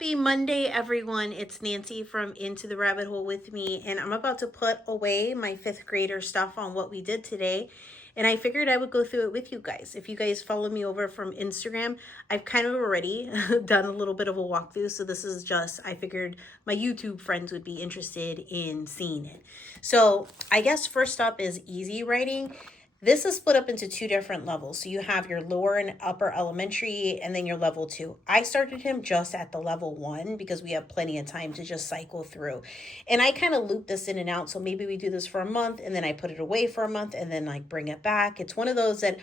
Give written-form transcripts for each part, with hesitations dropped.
Happy Monday, everyone. It's Nancy from Into the Rabbit Hole with me, and I'm about to put away my fifth grader stuff on what we did today. And I figured I would go through it with you guys. If you guys follow me over from Instagram, I've kind of already done a little bit of a walkthrough. So this is just, I figured my YouTube friends would be interested in seeing it. So I guess first up is easy writing. This is split up into two different levels. So you have your lower and upper elementary and then your level 2. I started him just at the level 1 because we have plenty of time to just cycle through. And I kind of loop this in and out. So maybe we do this for a month and then I put it away for a month and then like bring it back. It's one of those that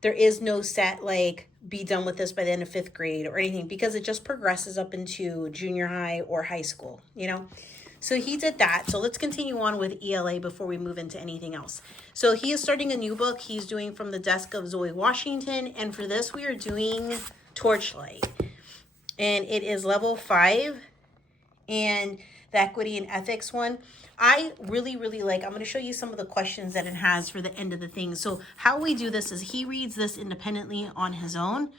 there is no set like be done with this by the end of 5th grade or anything because it just progresses up into junior high or high school, you know? So he did that. So let's continue on with ELA before we move into anything else. So he is starting a new book. He's doing From the Desk of Zoe Washington. And for this, we are doing Torchlight. And it is level 5. And the equity and ethics one, I really like. I'm going to show you some of the questions that it has for the end of the thing. So how we do this is he reads this independently on his own.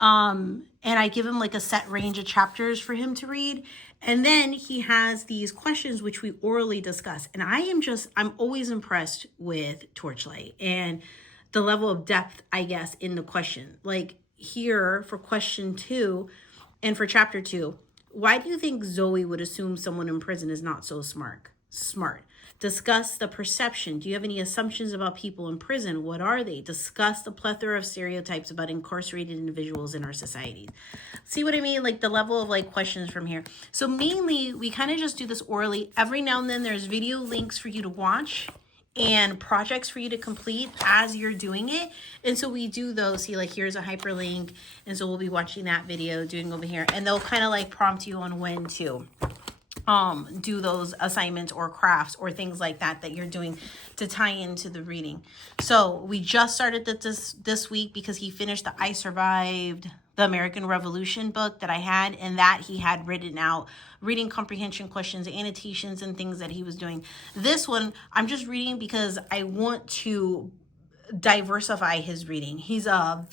And I give him like a set range of chapters for him to read. And then he has these questions which we orally discuss. And I'm always impressed with Torchlight and the level of depth, I guess, in the question. Like here for question 2 and for chapter 2, why do you think Zoe would assume someone in prison is not so smart? Discuss the perception. Do you have any assumptions about people in prison? What are they? Discuss the plethora of stereotypes about incarcerated individuals in our society. See what I mean? Like the level of like questions from here. So mainly we kind of just do this orally. Every now and then there's video links for you to watch and projects for you to complete as you're doing it. And so we do those. See, like here's a hyperlink. And so we'll be watching that video doing over here. And they'll kind of like prompt you on when to do those assignments or crafts or things like that you're doing to tie into the reading. So we just started this week because he finished the I Survived the American Revolution book that I had, and that he had written out reading comprehension questions, annotations, and things that he was doing. This one I'm just reading because I want to diversify his reading. He's a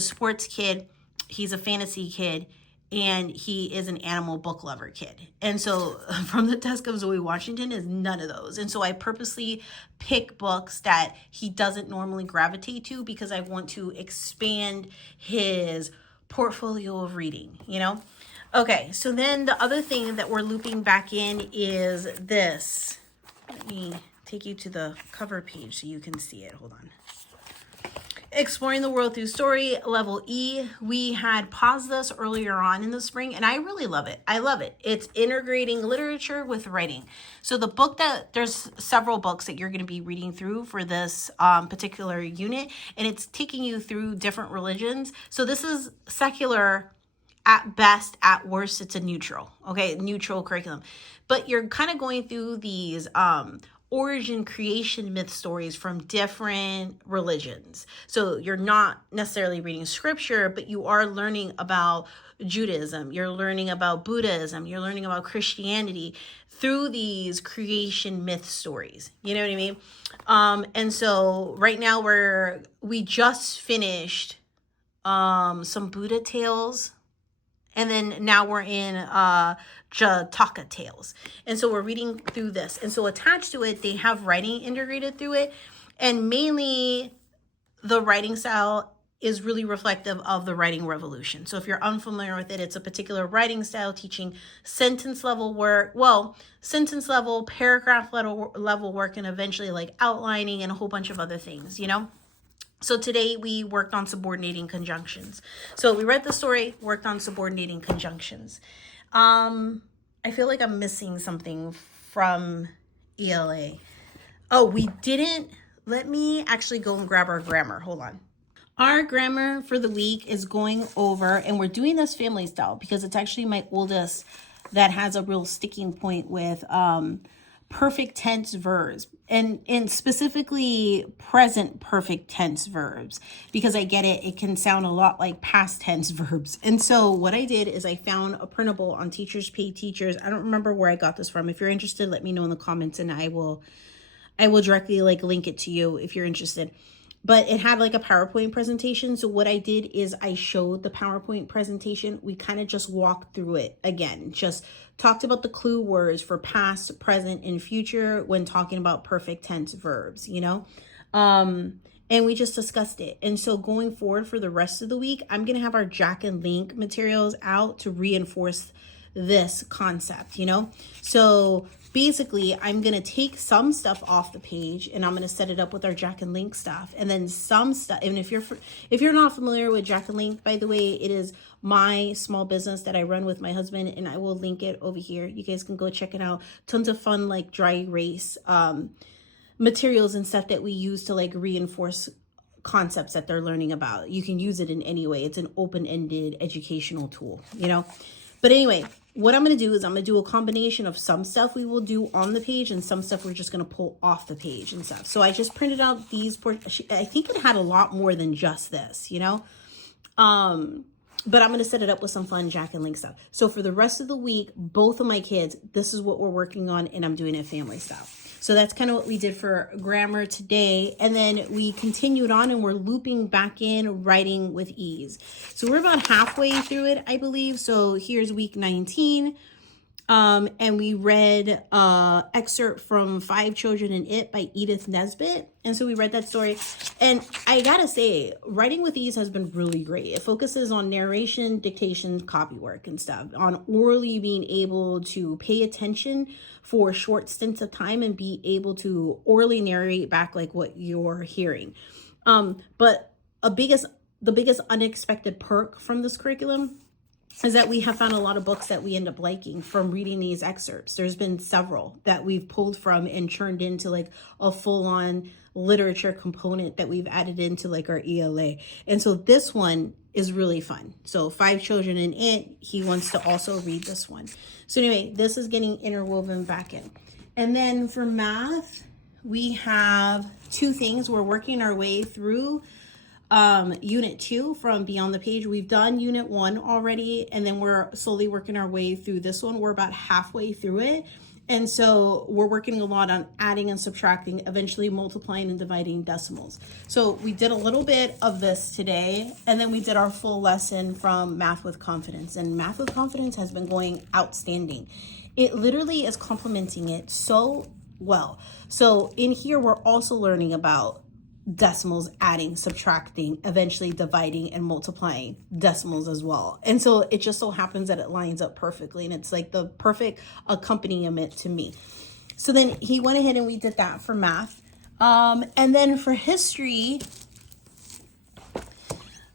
sports kid, he's a fantasy kid, and he is an animal book lover kid. And so From the Desk of Zoe Washington is none of those. And so I purposely pick books that he doesn't normally gravitate to because I want to expand his portfolio of reading, you know? Okay, so then the other thing that we're looping back in is this. Let me take you to the cover page so you can see it. Hold on. Exploring the World Through Story, level E. We had paused this earlier on in the spring, and I really love it. I love it. It's integrating literature with writing. So there's several books that you're going to be reading through for this particular unit, and it's taking you through different religions. So this is secular at best, at worst, it's a neutral curriculum. But you're kind of going through these origin creation myth stories from different religions. So you're not necessarily reading scripture, but you are learning about Judaism, you're learning about Buddhism, you're learning about Christianity through these creation myth stories. You know what I mean? And so right now we just finished some Buddha tales. And then now we're in Jataka Tales. And so we're reading through this. And so attached to it, they have writing integrated through it. And mainly the writing style is really reflective of the writing revolution. So if you're unfamiliar with it, it's a particular writing style teaching sentence level work, paragraph level work, and eventually like outlining and a whole bunch of other things, you know? So today we worked on subordinating conjunctions. So we read the story, worked on subordinating conjunctions. I feel like I'm missing something from ELA. Oh, we didn't. Let me actually go and grab our grammar. Hold on. Our grammar for the week is going over, and we're doing this family style because it's actually my oldest that has a real sticking point with perfect tense verbs and specifically present perfect tense verbs, because I get it can sound a lot like past tense verbs. And so what I did is I found a printable on Teachers Pay Teachers. I don't remember where I got this from. If you're interested, let me know in the comments and I will directly like link it to you if you're interested. but it had like a PowerPoint presentation. So what I did is I showed the PowerPoint presentation. We kind of just walked through it again, just talked about the clue words for past, present, and future when talking about perfect tense verbs, you know? And we just discussed it. And so going forward for the rest of the week, I'm going to have our Jack and Link materials out to reinforce this concept, you know? So basically, I'm going to take some stuff off the page and I'm going to set it up with our Jack and Link stuff. And then some stuff, and if you're not familiar with Jack and Link, by the way, it is my small business that I run with my husband, and I will link it over here. You guys can go check it out. Tons of fun, like dry erase materials and stuff that we use to like reinforce concepts that they're learning about. You can use it in any way. It's an open-ended educational tool, you know? But anyway, what I'm going to do is I'm going to do a combination of some stuff we will do on the page and some stuff we're just going to pull off the page and stuff. So I just printed out these, I think it had a lot more than just this, you know? But I'm going to set it up with some fun Jack and Link stuff. So for the rest of the week, both of my kids, this is what we're working on, and I'm doing it family style. So that's kind of what we did for grammar today. And then we continued on and we're looping back in writing with ease. So we're about halfway through it, I believe. So here's week 19. And we read excerpt from Five Children in It by Edith Nesbit. And so we read that story. And I gotta say, writing with ease has been really great. It focuses on narration, dictation, copy work and stuff, on orally being able to pay attention for short stints of time and be able to orally narrate back like what you're hearing. But the biggest unexpected perk from this curriculum is that we have found a lot of books that we end up liking from reading these excerpts. There's been several that we've pulled from and churned into like a full-on literature component that we've added into like our ELA. And so this one is really fun. So Five Children in It, he wants to also read this one. So anyway, this is getting interwoven back in. And then for math, we have two things. We're working our way through unit 2 from Beyond the Page. We've done unit 1 already, and then we're slowly working our way through this one. We're about halfway through it. And so we're working a lot on adding and subtracting, eventually multiplying and dividing decimals. So we did a little bit of this today, and then we did our full lesson from Math with Confidence. And Math with Confidence has been going outstanding. It literally is complementing it so well. So in here, we're also learning about decimals, adding, subtracting, eventually dividing and multiplying decimals as well. And so it just so happens that it lines up perfectly, and it's like the perfect accompaniment to me. So then he went ahead and we did that for math. And then for history,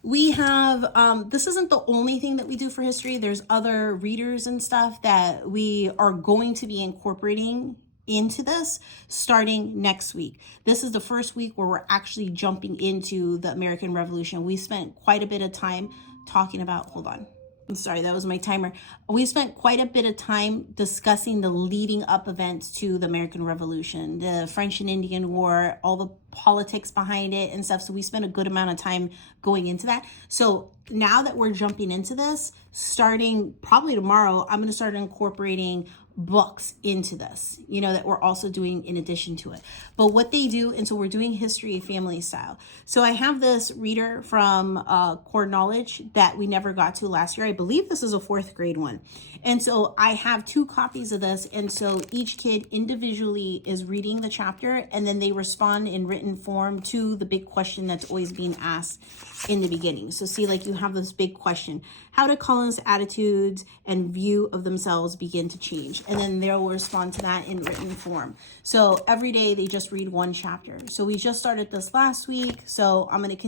we have, this isn't the only thing that we do for history. There's other readers and stuff that we are going to be incorporating into this starting next week. This is the first week where we're actually jumping into the American Revolution. We spent quite a bit of time talking about, hold on, I'm sorry, that was my timer. We spent quite a bit of time discussing the leading up events to the American Revolution, the French and Indian War, all the politics behind it and stuff. So we spent a good amount of time going into that. So now that we're jumping into this, starting probably tomorrow, I'm going to start incorporating books into this, you know, that we're also doing in addition to it. But what they do, and so we're doing history family style. So I have this reader from Core Knowledge that we never got to last year. I believe this is a 4th grade one. And so I have 2 copies of this. And so each kid individually is reading the chapter, and then they respond in written form to the big question that's always being asked in the beginning. So see, like you have this big question: how did Colin's attitudes and view of themselves begin to change? And then they'll respond to that in written form. So every day they just read one chapter. So we just started this last week. So I'm going to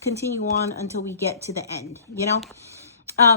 continue on until we get to the end, you know?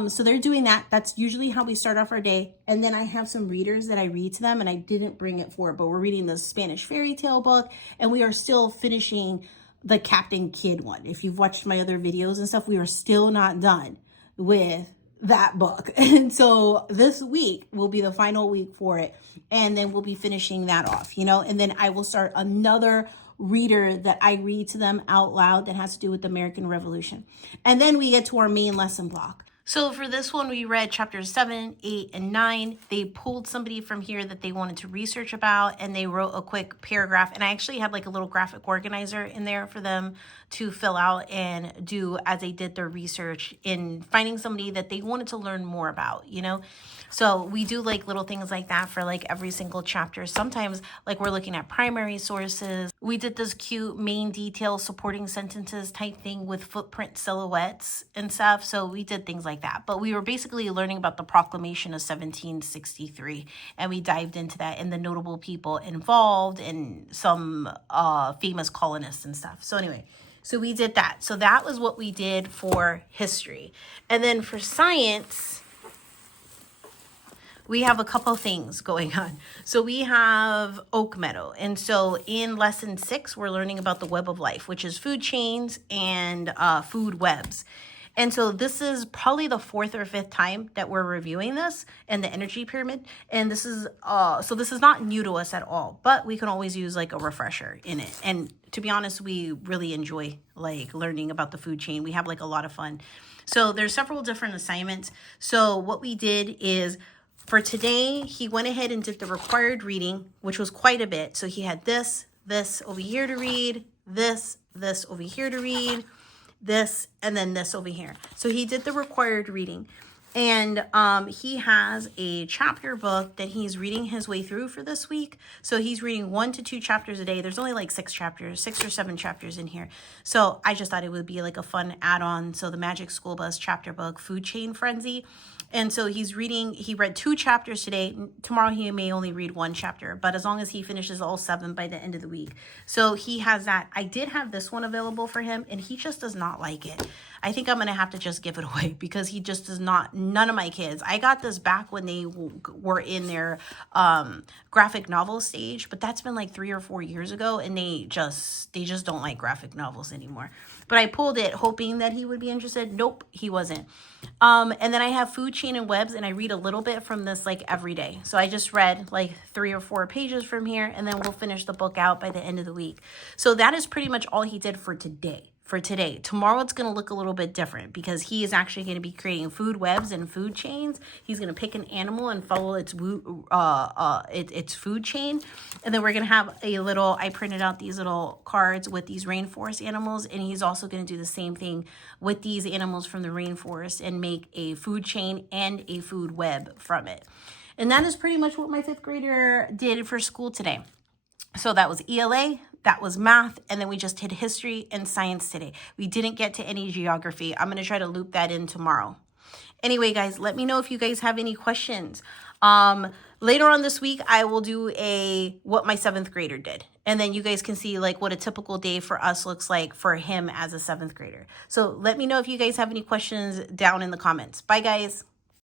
So they're doing that. That's usually how we start off our day. And then I have some readers that I read to them, and I didn't bring it forward, but we're reading the Spanish fairy tale book, and we are still finishing the Captain Kidd one. If you've watched my other videos and stuff, we are still not done with that book. And so this week will be the final week for it. And then we'll be finishing that off, you know, and then I will start another reader that I read to them out loud that has to do with the American Revolution. And then we get to our main lesson block. So for this one, we read chapters 7, 8, and 9. They pulled somebody from here that they wanted to research about, and they wrote a quick paragraph. And I actually had like a little graphic organizer in there for them to fill out and do as they did their research in finding somebody that they wanted to learn more about, you know? So we do like little things like that for like every single chapter. Sometimes like we're looking at primary sources. We did this cute main detail supporting sentences type thing with footprint silhouettes and stuff. So we did things like that. But we were basically learning about the Proclamation of 1763. And we dived into that and the notable people involved and some famous colonists and stuff. So anyway, so we did that. So that was what we did for history. And then for science, we have a couple things going on. So we have Oak Meadow. And so in lesson 6, we're learning about the web of life, which is food chains and food webs. And so this is probably the 4th or 5th time that we're reviewing this and the energy pyramid. And this is, so this is not new to us at all, but we can always use like a refresher in it. And to be honest, we really enjoy like learning about the food chain. We have like a lot of fun. So there's several different assignments. So what we did is, for today, he went ahead and did the required reading, which was quite a bit. So he had this over here to read, this over here to read, this, and then this over here. So he did the required reading. And he has a chapter book that he's reading his way through for this week. So he's reading 1 to 2 chapters a day. There's only like 6 or 7 chapters in here. So I just thought it would be like a fun add-on. So the Magic School Bus chapter book, Food Chain Frenzy. And so he read 2 chapters today. Tomorrow he may only read 1 chapter, but as long as he finishes all 7 by the end of the week. So he has that. I did have this one available for him and he just does not like it. I think I'm going to have to just give it away because he just does not, none of my kids. I got this back when they were in their graphic novel stage, but that's been like 3 or 4 years ago and they just don't like graphic novels anymore. But I pulled it hoping that he would be interested. Nope, he wasn't. And then I have Food Chain and Webs and I read a little bit from this like every day. So I just read like 3 or 4 pages from here and then we'll finish the book out by the end of the week. So that is pretty much all he did for today. Tomorrow it's going to look a little bit different because he is actually going to be creating food webs and food chains. He's going to pick an animal and follow its food chain. And then we're going to have I printed out these little cards with these rainforest animals. And he's also going to do the same thing with these animals from the rainforest and make a food chain and a food web from it. And that is pretty much what my 5th grader did for school today. So that was ELA, that was math, and then we just did history and science today. We didn't get to any geography. I'm going to try to loop that in tomorrow. Anyway, guys, let me know if you guys have any questions. Later on this week, I will do what my 7th grader did. And then you guys can see like what a typical day for us looks like for him as a 7th grader. So let me know if you guys have any questions down in the comments. Bye, guys.